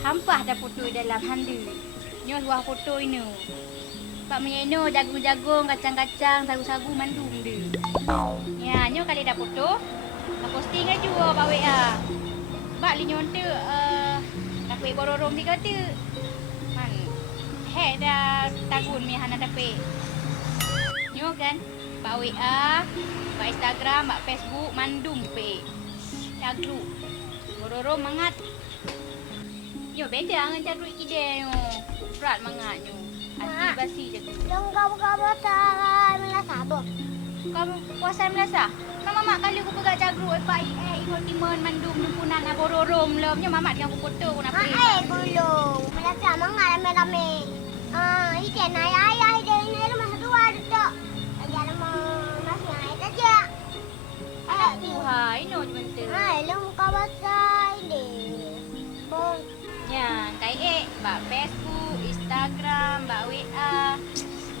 Hampah dah foto dalam handa. Nyo buah foto ini. Pak menyeno jagung-jagung, kacang-kacang, sagu-sagu mandum dia. Ya, nyo kali dah foto. Nak posting aja Pak WA. Bak li nyonte tapi bororong tiga tu. Man. Hek dah tagun mi hana tapi. Nyo kan Pak WA, Pak Instagram, Pak Facebook mandum pe. Cagru. Bororong mangat. Yo beda dengan cagru kide yo. Berat mangat yo. Asli basi je tu. Dong kau tak melasa boh. Kamu puasa melasa? Mama mak kali aku pegang cagru pak ikut timun mandum lumpunan bororong lom. Nyo mamat dengan aku foto aku nak play. Gulung. Melasa mangat rame-rame. Ikan ayah dia ini rumah satu ada tak. Jangan masih ayah saja. Aku hai no jementa. Long kau basah ini. Bong. Ya, kai bak Facebook, Instagram, bak WA.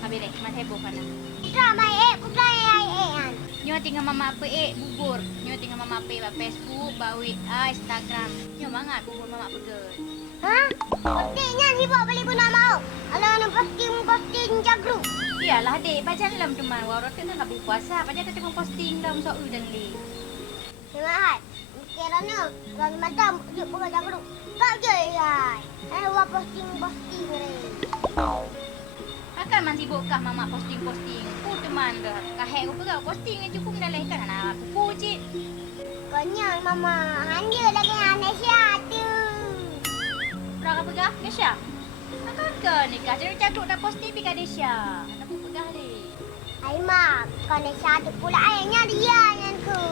Habis deh, mat heboh kana. Drama bukan kan. Nyo tinggal mama apa bubur. Nyo tinggal mama apa bak Facebook, bak WA, Instagram. Nyo mangat bubur mama pegang. Hah? Postingnya si Bok beli pun nak mau. Kalau nak posting cagru. Iyalah dek, baca dalam teman. Warot tu nak berpuasa, baca tu posting dalam soal dan li. Semahat. Kira ni, kalau macam dia bukan cagru. Tak je ya. Wah posting ni. Akan man sibuk kah mama posting. Ku teman dah. Kahek aku pegang posting aja pun dah lehkan anak aku cik. Konyol mama. Hanya lagi Anesha tu. Berapa pegang? Nesha? Akan ke nikah? Jadi cakap dah posting pergi Nesha. Nak pun pegang ni. Hai mak. Kau Anesha tu pula ayahnya dia yang tu.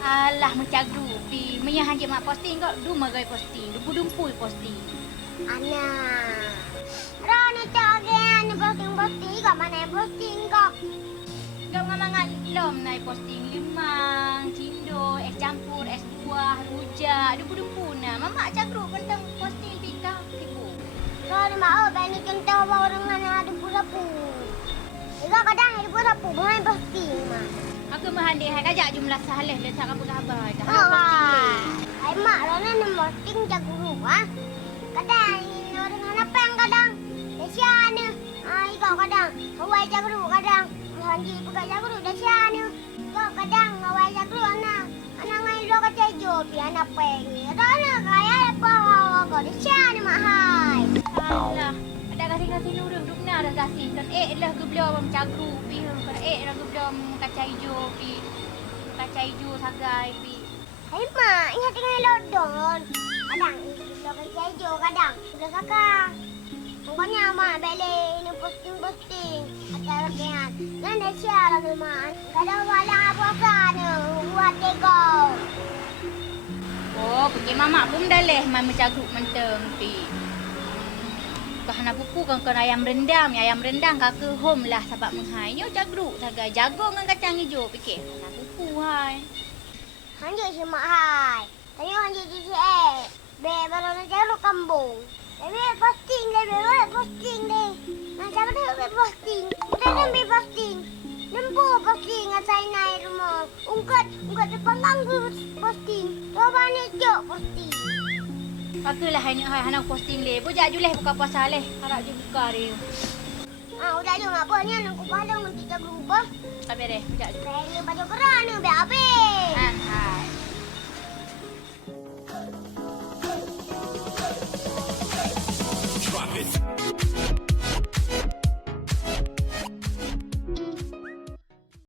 Alah mencagru. Pi menyah hanya mak posting kau. Duma gay posting. Dumpu-dumpu posting. Anak. Rana tak ada posting. Kau mana yang posting kau? Kau ngamangan lom naik posting limang, cindo, es campur, es buah, rujak, dumpu-dumpu na. Mama cakru tentang posting pindah tipu. Kau ni mau bani contoh orang mana ada pura-pu. Jika kadang ada pura-pu, bukan posting mak. Aku menghandai hai kajak jumlah sahalah letak apa khabar. Dah Oh, posting ni. hai mak Rana nak posting cagru ah. Kadang orang apa yang kadang. Desya ni. Ikau kadang awai cagru kadang. Hanji pegang cagru desya ni. Kau kadang awai cagru anak. Anak ngai lo kata jo pi anak pengi. Rana kaya apa kau desya ni mak hai. Alah, ada kasih-kasih nurung dukna dah kasih kan lah gebelom cagru pi kan lah gebelom kaca hijau pi. Kaca hijau sagai pi. Hai mak, ingat dengan lodon. Kadang lo kata jo kadang. Sudah kakak. Pokoknya mak balik ni posting. Atas bagian. Dan desya lagi mak. Kadang walang apa ni. Buat tego. Oh, pergi mama pun dah leh mama cagru menteng pi. Bahana buku kan ayam rendang kakak home lah sebab menghai. Nyo cagru sagai jagung dengan kacang hijau fikir. Nak buku hai. Hanjir si mak hai. Tanya hanjir si Be baru nak cari kambung. Be posting deh. Nak cari be posting. Kita nak be posting. Nempu posting asal naik rumah. Ungkat terpanggang posting. Coba ni jok posting. Pagalah hai posting leh. Bujak juleh buka puasa leh. Harap je buka dia. Udah je mak apa ni nak kupalang nanti cari rupa. Habis deh, bujak je. Saya baju kerana be habis. Hai. Drop it.